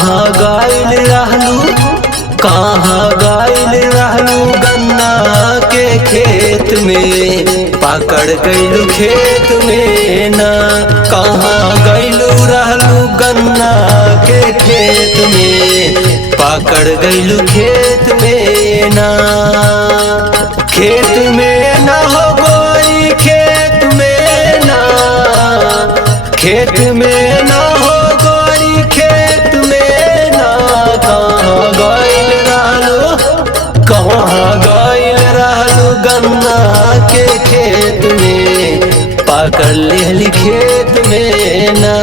कहाँ गाइल रहलू, कहाँ गाइल रहलू गन्ना के खेत में, पकड़ गइलू खेत में ना। कहाँ गइलू रहलू गन्ना के खेत में, पकड़ गइलू खेत में ना। खेत में ना हो गोरी खेत में ना, खेत में ना हो गोरी खेत में ना। कहाँ गइल रहलू, कहाँ गइल रहलू गन्ना के खेत में, पकड़ लेली खेत में ना।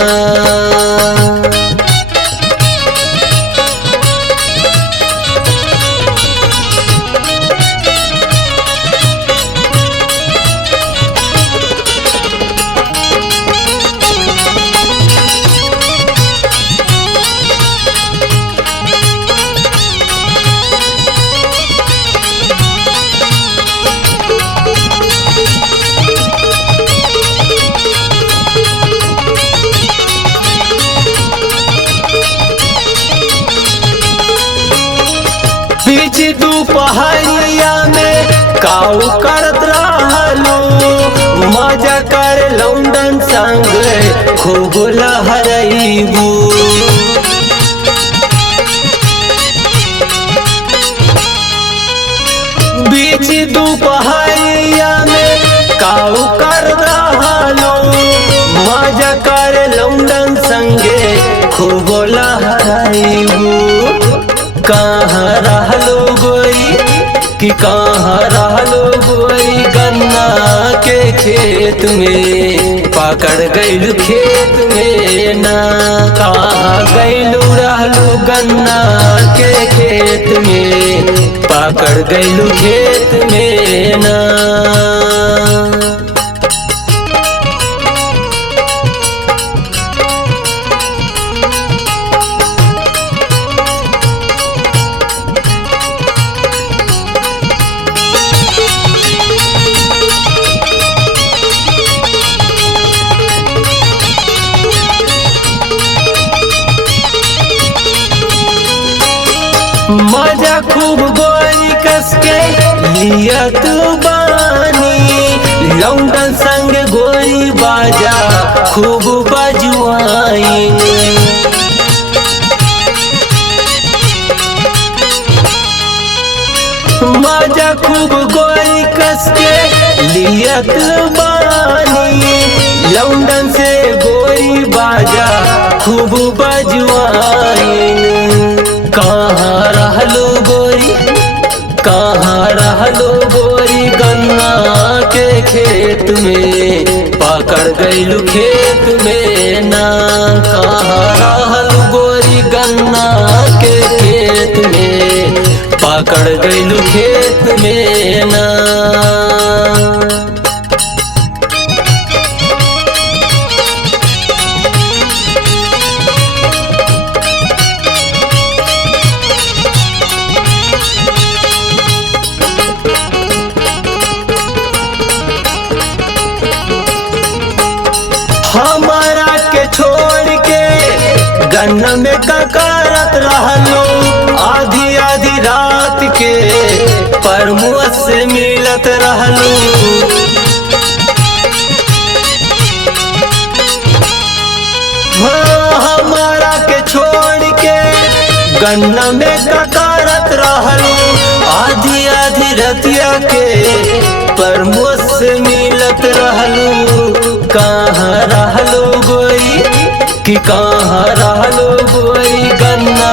बीच दोपहरिया में काऊ करत रहलू, मजा कर लौंडन संग खूब लहरइबू। बीच दोपहरिया में काऊ कर रहलू, मजा कर लौंडन संगे खूब लहरइबू। कहाँ रहलो गोरी कि कहाँ रहलो गोरी गन्ना के खेत में, पकड़ गइलू खेत में ना। कहाँ गइलू रहलू गन्ना के खेत में, पकड़ गइलू खेत में ना। मजा खूब गोरी कसके लियत बानी, लौंडन संग गोरी बाजा खूब बजवाई। मजा खूब गोरी कसके लियत बानी, लौंडन से गोरी बाजा खूब बजवाई। कहाँ रहलो गोरी, कहाँ रहलो गोरी गन्ना के खेत में, पकड़ गइलू खेत में ना। कहाँ रहलो गोरी गन्ना के खेत में, पकड़ गइलू खेत में ना। हमारा के छोड़ के गन्ना में का करत रहलो, आधी आधी रात के परमुआ से मिलत रहलो। हाँ, हमारा के छोड़ के गन्ना में का करत रहलो, आधी आधी रतिया के परमुआ से मिलत रहलो। कहाँ रहलो गोरी कि कहाँ रहलो गोरी गन्ना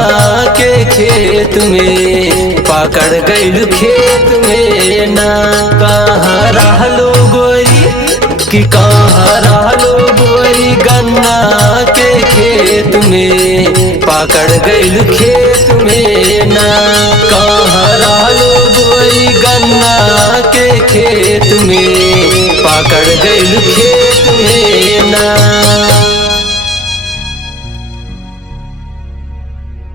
के खेत में, पकड़ गइलू खेत में ना। कहाँ रहलो गोरी कि कहाँ रहलो गोरी गन्ना के खेत में, पकड़ गइलू खेत में ना। कहाँ